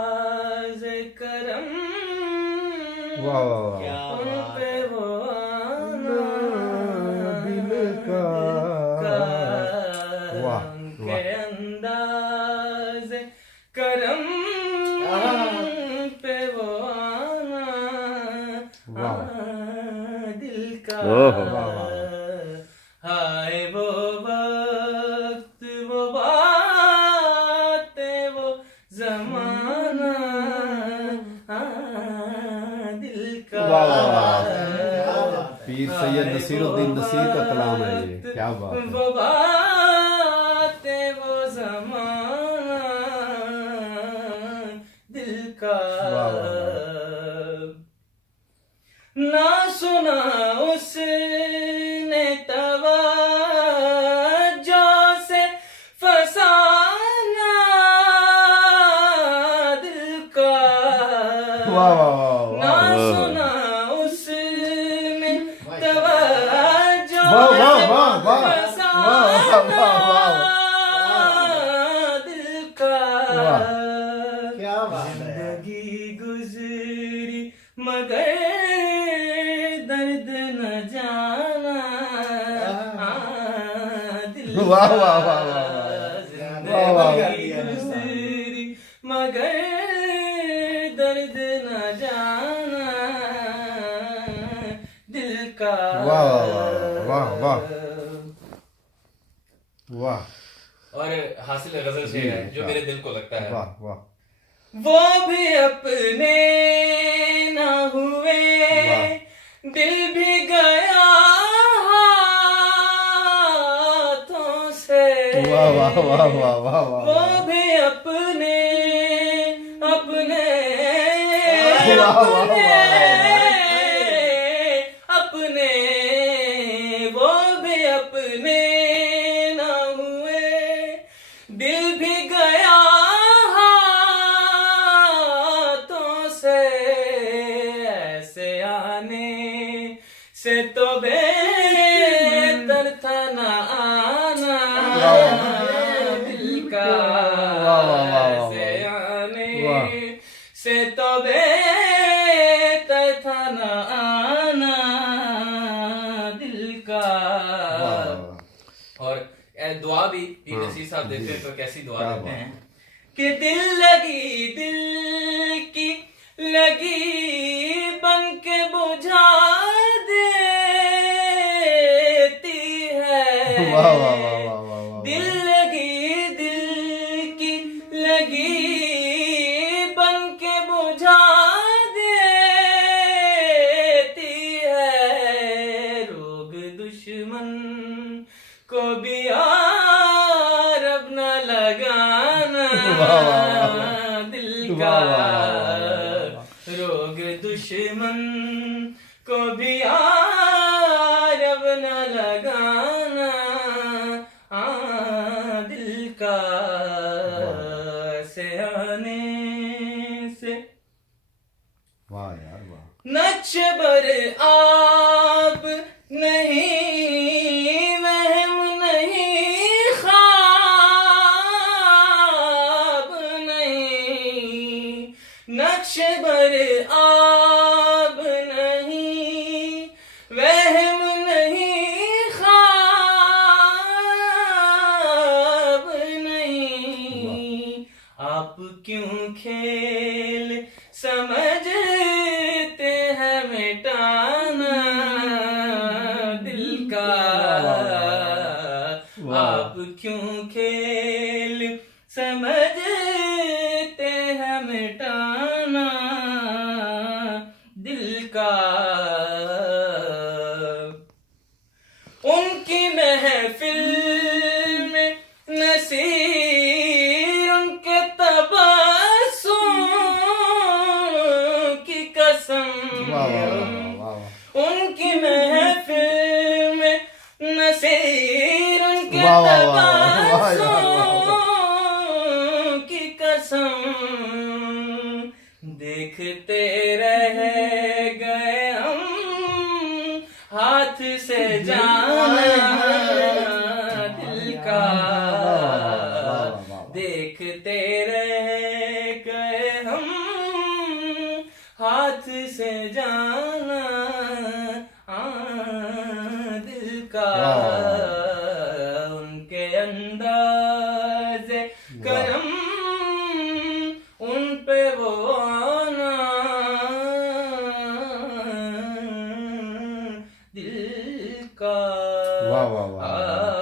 करम वाह वाह वाह क्या बात पे है। वो दिल का वाह के वाह अंदाज करम पे वो आना वाह दिल का ओहो। वाह वाह हाय वो वक्त वो बातें वो जमाना दिल का वाह वाह वाह क्या बात है। पीर सैयद नसीरुद्दीन नसीर का कलाम है ये, क्या बात है। वो बातें वो जमाना दिल का वाह, वाह, ना सुना उसने तवज्जो से फसाना दिल का वाह वाह वाह ना वाह सुना उसने तवज्जो वाह, वाह, से वाह, वाह, फसाना वाह, वाह, दिल का वाह। क्या बात है। जिंदगी गुजरी मगर दर्द न जाना दिल वाह, का। वाह, वाह, वाह, वाह। वाह, वाह। जिंदगी गुजरी मगर दर्द न जाना दिल का। वाह, वाह, वाह, वाह और हासिल गजल शेर है जो मेरे दिल को लगता है। वाह वाह वो भी अपने ना हुए वाह। दिल भी गया हाथों से वाह वाह वाह वाह वाह वो वाह भी अपने अपने वाह, वाह, अपने वो भी अपने ना हुए दिल भी गया हाथों से ऐसे आने से तो बेहतर था ना आना दिल का वाह, वाह, वाह, वाह, ऐसे आने वाह। से तो बेहतर था ना आना दिल का। वाह। और दुआ भी पीर नसीर साहब देते हैं तो कैसी दुआ क्या देते बात हैं कि दिल की लगी बन के बुझा देती है वाह वाह वाह वाह वाह वाह दिल की लगी बन के बुझा देती है रोग दुश्मन को भी आरब न लगाना वाह, वाह, दिल वाह, का वाह, वाह, वाह। रोग दुश्मन को भी आरब न लगाना दिल का से आने से वाह यार वाह नक्शबर आप नहीं वहम नहीं ख्वाब नहीं नक्शबर आप नहीं वहम नहीं ख्वाब नहीं आप क्यों खेल समझते हैं मिटाना दिल का वाह। आप क्यों खेल समझते हैं मिटाना दिल का उनकी महफिल में नसीर उनके तबस्सुम की कसम वाह वाह वाह वाह उनकी महफिल में नसीर उनके वाह, वाह, वाह, वाह, वाह, यार, तबस्सुम की कसम देखते रह गए हम हाथ से जाना दिल का वाह, वाह, वाह, वाह। देखते रह गए हम करम हाथ से जाना दिल का उनके अंदाज़े करम उन पे वो आना दिल का वाह वाह वाह